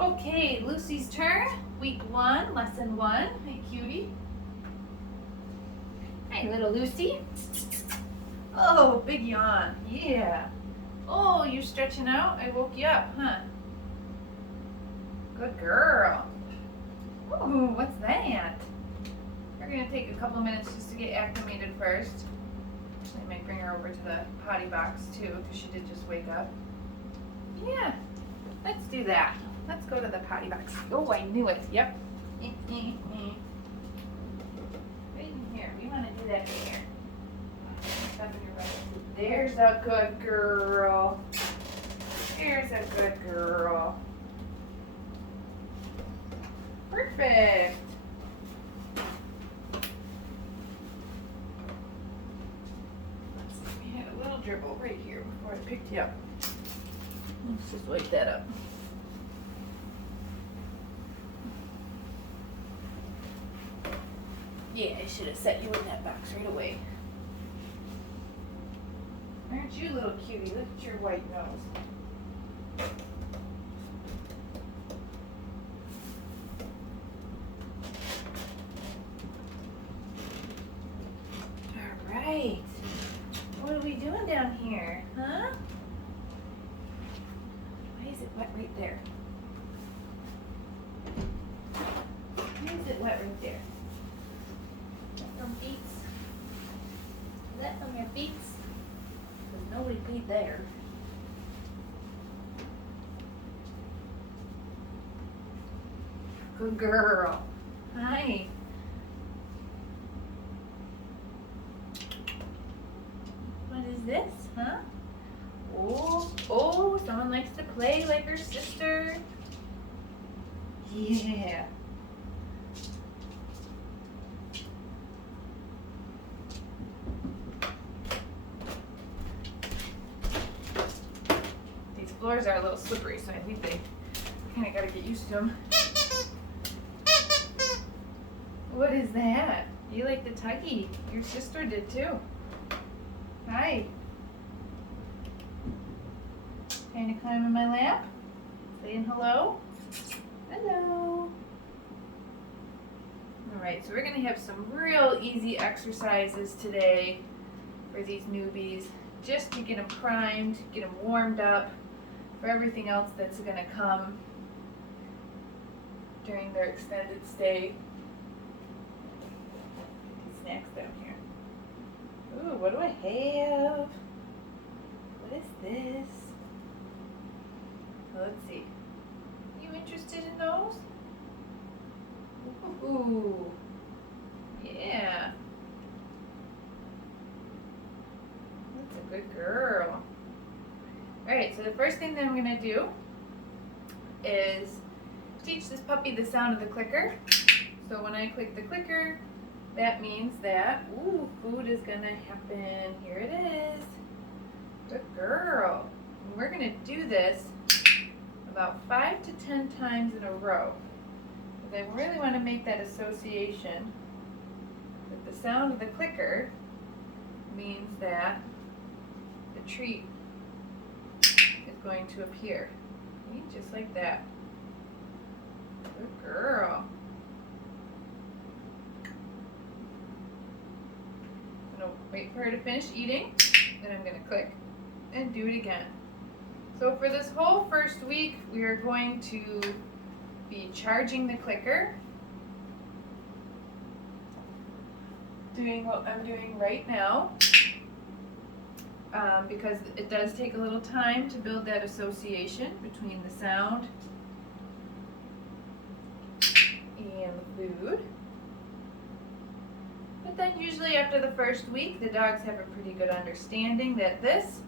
Okay, Lucy's turn. Week 1, lesson 1. Hey, cutie. Hey, little Lucy. Oh, big yawn. Yeah. Oh, you're stretching out? I woke you up, huh? Good girl. Ooh, what's that? We're going to take a couple minutes just to get acclimated first. I might bring her over to the potty box too, because she did just wake up. Yeah, let's do that. Let's go to the potty box. Oh, I knew it. Yep. Right in here. We want to do that in here. There's a good girl. There's a good girl. Perfect. We had a little dribble right here before I picked you up. Let's just wipe that up. Yeah, I should have set you in that box right away. Aren't you, little cutie? Look at your white nose. All right. What are we doing down here, huh? Why is it wet right there? Why is it wet right there? From feet? Is that from your feet? Because nobody peed there. Good girl. Hi. What is this, huh? Oh, someone likes to play like her sister. Yeah. These floors are a little slippery, so I think they kind of got to get used to them. What is that? You like the tuggy. Your sister did too. Hi. Trying to climb in my lap? Saying hello? Hello. Alright, so we're going to have some real easy exercises today for these newbies, just to get them primed, get them warmed up for everything else that's going to come during their extended stay. Snacks down here. Ooh, what do I have? What is this? Well, let's see. You interested in those? Ooh, yeah. That's a good girl. Alright, so the first thing that I'm going to do is teach this puppy the sound of the clicker. So when I click the clicker, that means that, ooh, food is going to happen. Here it is. Good girl. And we're going to do this about 5 to 10 times in a row. Because I really want to make that association that the sound of the clicker means that the treat is going to appear. See? Just like that. Good girl. I'm going to wait for her to finish eating, then I'm going to click and do it again. So for this whole first week, we are going to be charging the clicker, doing what I'm doing right now, because it does take a little time to build that association between the sound and the food. But then usually after the first week, the dogs have a pretty good understanding that this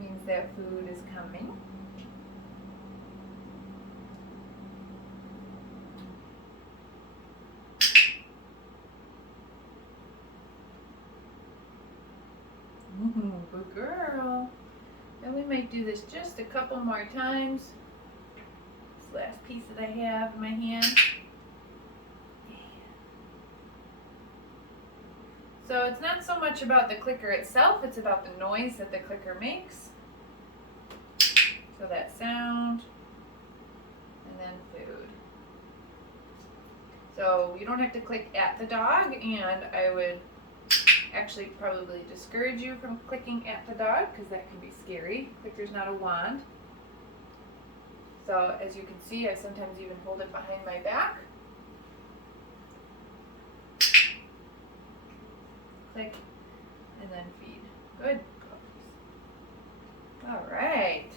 means that food is coming. Ooh, good girl. And we might do this just a couple more times. This last piece that I have in my hand. So it's not so much about the clicker itself, it's about the noise that the clicker makes. So that sound. So you don't have to click at the dog, and I would actually probably discourage you from clicking at the dog because that can be scary. Clicker's not a wand. So as you can see, I sometimes even hold it behind my back. Click, and then feed. Good. All right.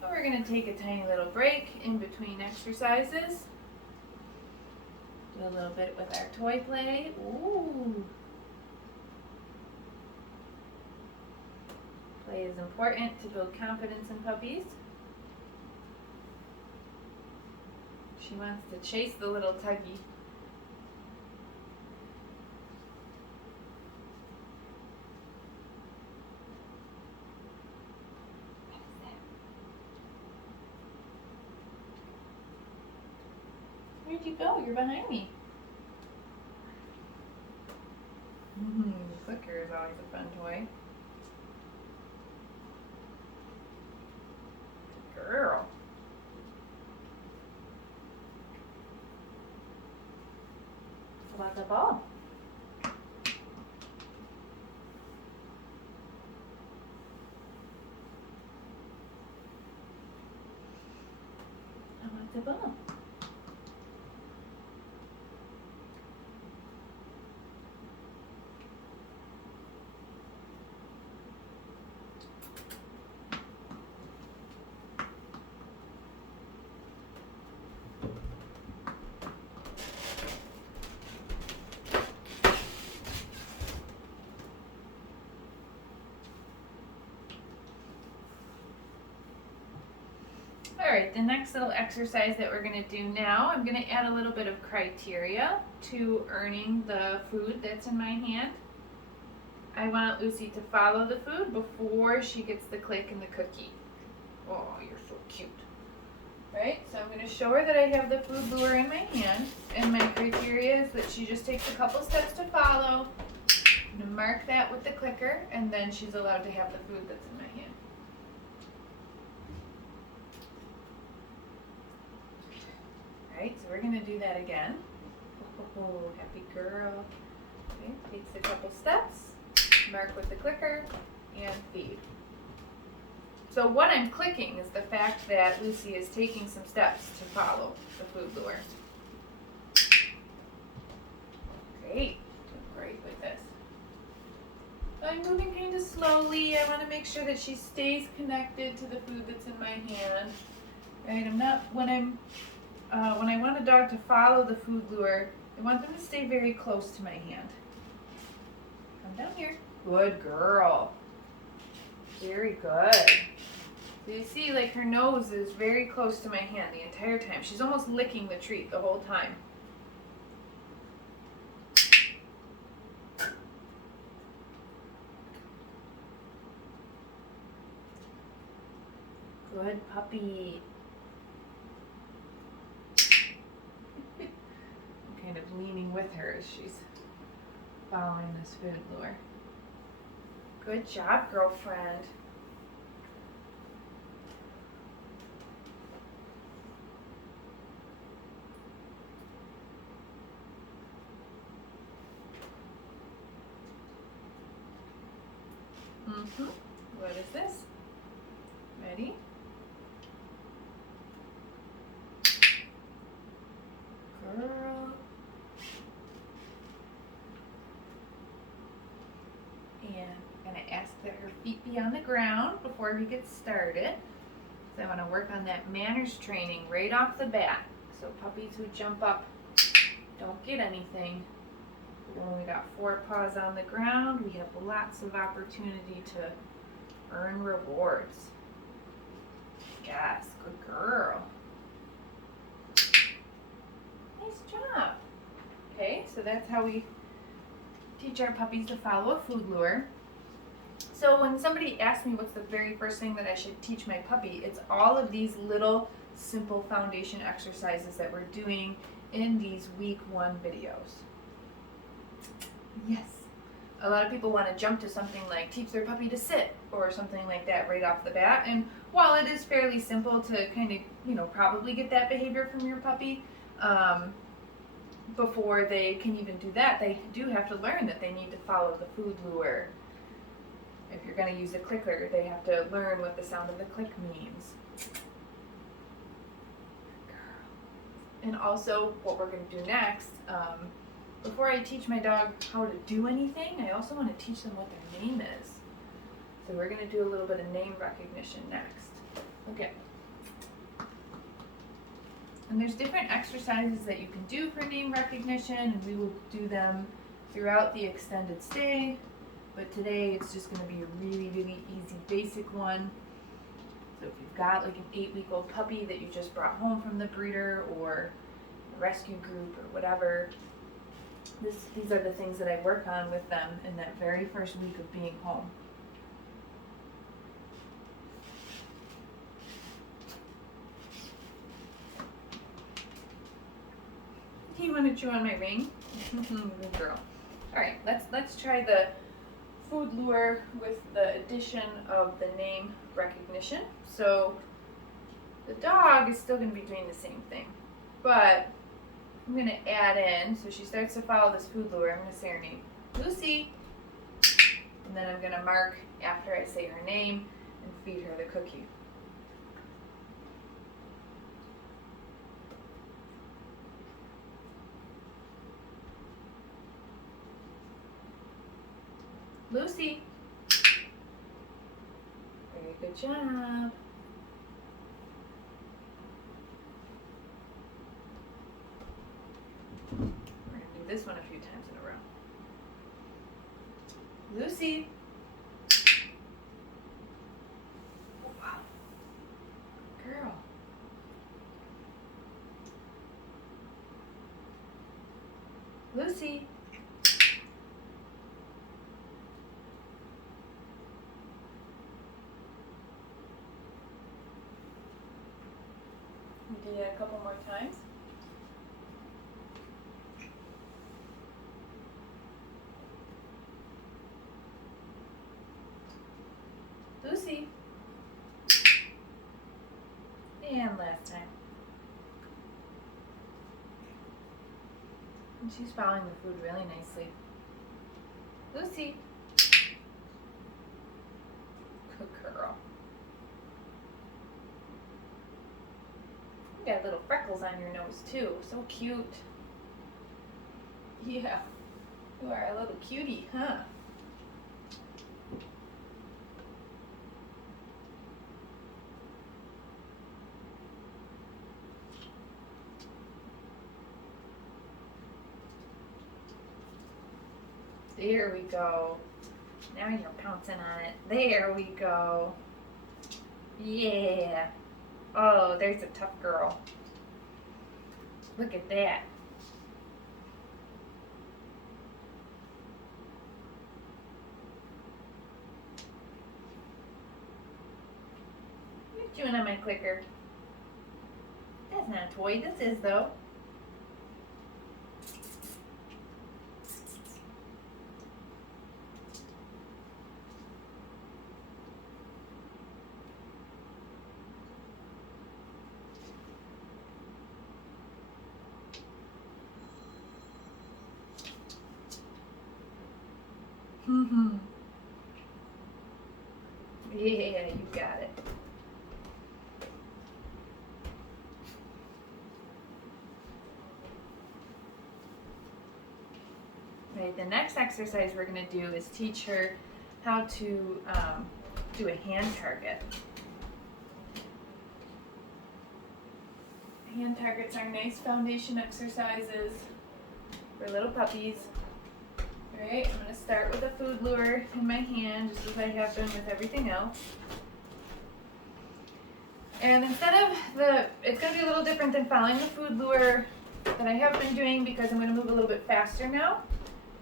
So we're going to take a tiny little break in between exercises. Do a little bit with our toy play. Ooh. Play is important to build confidence in puppies. She wants to chase the little tuggy. Where'd you go? You're behind me. Clicker is always a fun toy. Good girl. How about the ball? How about the ball? Alright, the next little exercise that we're going to do now, I'm going to add a little bit of criteria to earning the food that's in my hand. I want Lucy to follow the food before she gets the click and the cookie. Oh, you're so cute. Right, so I'm going to show her that I have the food lure in my hand, and my criteria is that she just takes a couple steps to follow. I'm going to mark that with the clicker, and then she's allowed to have the food that's in my hand. Alright, so we're going to do that again. Oh, happy girl. Okay, takes a couple steps, mark with the clicker, and feed. So what I'm clicking is the fact that Lucy is taking some steps to follow the food lure. Great, doing great with this. I'm moving kind of slowly. I want to make sure that she stays connected to the food that's in my hand. Right, I'm not, when I want a dog to follow the food lure, I want them to stay very close to my hand. Come down here. Good girl. Very good. So you see, like, her nose is very close to my hand the entire time. She's almost licking the treat the whole time. Good puppy. I'm kind of leaning with her as she's following this food lure. Good job, girlfriend. What is this? Ready? Girl. And I'm going to ask that her feet be on the ground before we get started. So I want to work on that manners training right off the bat. So puppies who jump up don't get anything. When we got 4 paws on the ground, we have lots of opportunity to earn rewards. Yes, good girl. Nice job. Okay, so that's how we teach our puppies to follow a food lure. So when somebody asks me what's the very first thing that I should teach my puppy, it's all of these little simple foundation exercises that we're doing in these week 1 videos. Yes. A lot of people want to jump to something like teach their puppy to sit or something like that right off the bat. And while it is fairly simple to kind of, probably get that behavior from your puppy, before they can even do that, they do have to learn that they need to follow the food lure. If you're going to use a clicker, they have to learn what the sound of the click means. And also, what we're going to do next, before I teach my dog how to do anything, I also want to teach them what their name is. So we're going to do a little bit of name recognition next. Okay. And there's different exercises that you can do for name recognition, and we will do them throughout the extended stay. But today it's just going to be a really, really easy basic one. So if you've got like an 8-week-old puppy that you just brought home from the breeder or a rescue group or whatever, these are the things that I work on with them in that very first week of being home. You want to chew on my ring? Good girl. All right, let's try the food lure with the addition of the name recognition. So the dog is still going to be doing the same thing, but I'm going to add in, so she starts to follow this food lure, I'm going to say her name, Lucy, and then I'm going to mark after I say her name and feed her the cookie. Lucy. Very good job. We're going to do this one a few times in a row. Lucy. Wow. Girl. Lucy. Do that a couple more times. Lucy. And last time. And she's following the food really nicely. Lucy. Good girl. You got little freckles on your nose too. So cute. Yeah. You are a little cutie, huh? There we go. Now you're pouncing on it. There we go. Yeah. Oh, there's a tough girl. Look at that. You're chewing on my clicker. That's not a toy. This is, though. Yeah, you got it. Okay, the next exercise we're going to do is teach her how to do a hand target. Hand targets are nice foundation exercises for little puppies. Alright, I'm going to start with a food lure in my hand, just as I have been with everything else. And instead of it's going to be a little different than following the food lure that I have been doing, because I'm going to move a little bit faster now.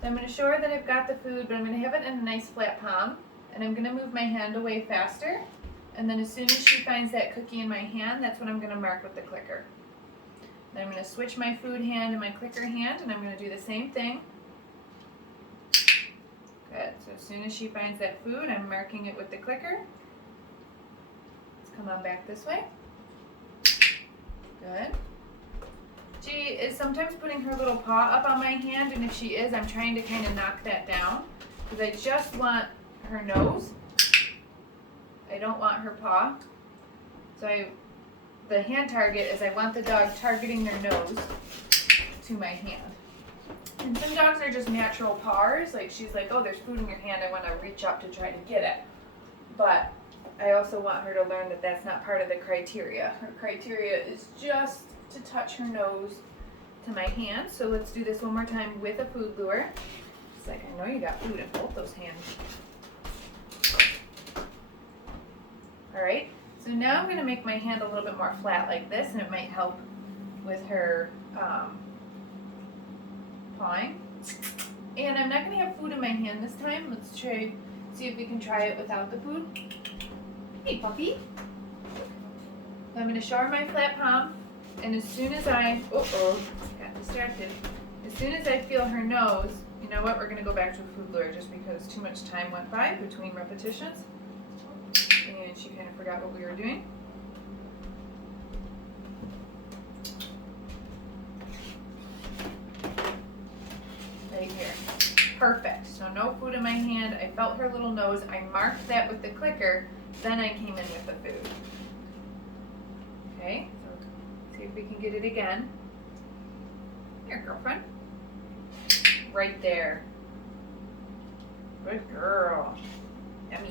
So I'm going to show her that I've got the food, but I'm going to have it in a nice flat palm. And I'm going to move my hand away faster. And then as soon as she finds that cookie in my hand, that's when I'm going to mark with the clicker. Then I'm going to switch my food hand and my clicker hand, and I'm going to do the same thing. Good. So as soon as she finds that food, I'm marking it with the clicker. Let's come on back this way. Good. She is sometimes putting her little paw up on my hand, and if she is, I'm trying to kind of knock that down because I just want her nose. I don't want her paw. So the hand target is I want the dog targeting their nose to my hand. And some dogs are just natural pawers. Like she's like, oh, there's food in your hand. I want to reach up to try to get it. But I also want her to learn that that's not part of the criteria. Her criteria is just to touch her nose to my hand. So let's do this one more time with a food lure. It's like, I know you got food in both those hands. All right, so now I'm gonna make my hand a little bit more flat like this, and it might help with her pawing. And I'm not gonna have food in my hand this time. Let's see if we can try it without the food. Hey, puppy. So I'm gonna show her my flat palm, and as soon as I got distracted. As soon as I feel her nose, you know what? We're gonna go back to a food lure just because too much time went by between repetitions, and she kind of forgot what we were doing. Right here. Perfect. So no food in my hand. I felt her little nose. I marked that with the clicker. Then I came in with the food. Okay, so see if we can get it again. Here, girlfriend. Right there. Good girl. Yummy.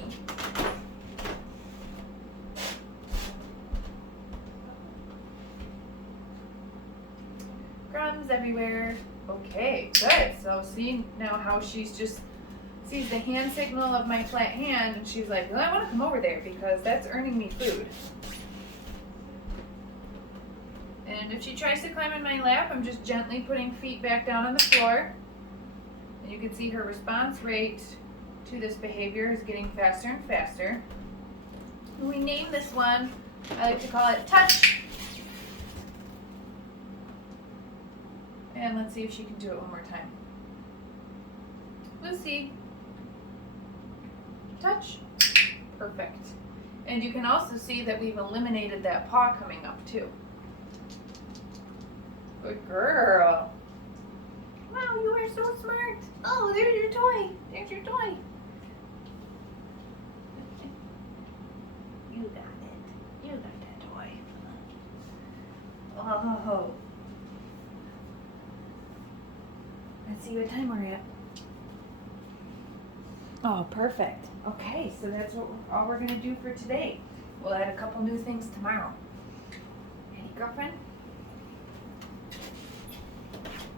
Crumbs everywhere. Okay, good. So see now how she's just sees the hand signal of my flat hand, and she's like, well, I want to come over there because that's earning me food. And if she tries to climb in my lap, I'm just gently putting feet back down on the floor. And you can see her response rate to this behavior is getting faster and faster. And we name this one, I like to call it touch. And let's see if she can do it one more time. Lucy. Touch. Perfect. And you can also see that we've eliminated that paw coming up too. Good girl. Wow, you are so smart. Oh, there's your toy. There's your toy. You got it. You got that toy. Oh. Let's see what time we're at. Oh, perfect. Okay, so that's all we're going to do for today. We'll add a couple new things tomorrow. Ready, girlfriend?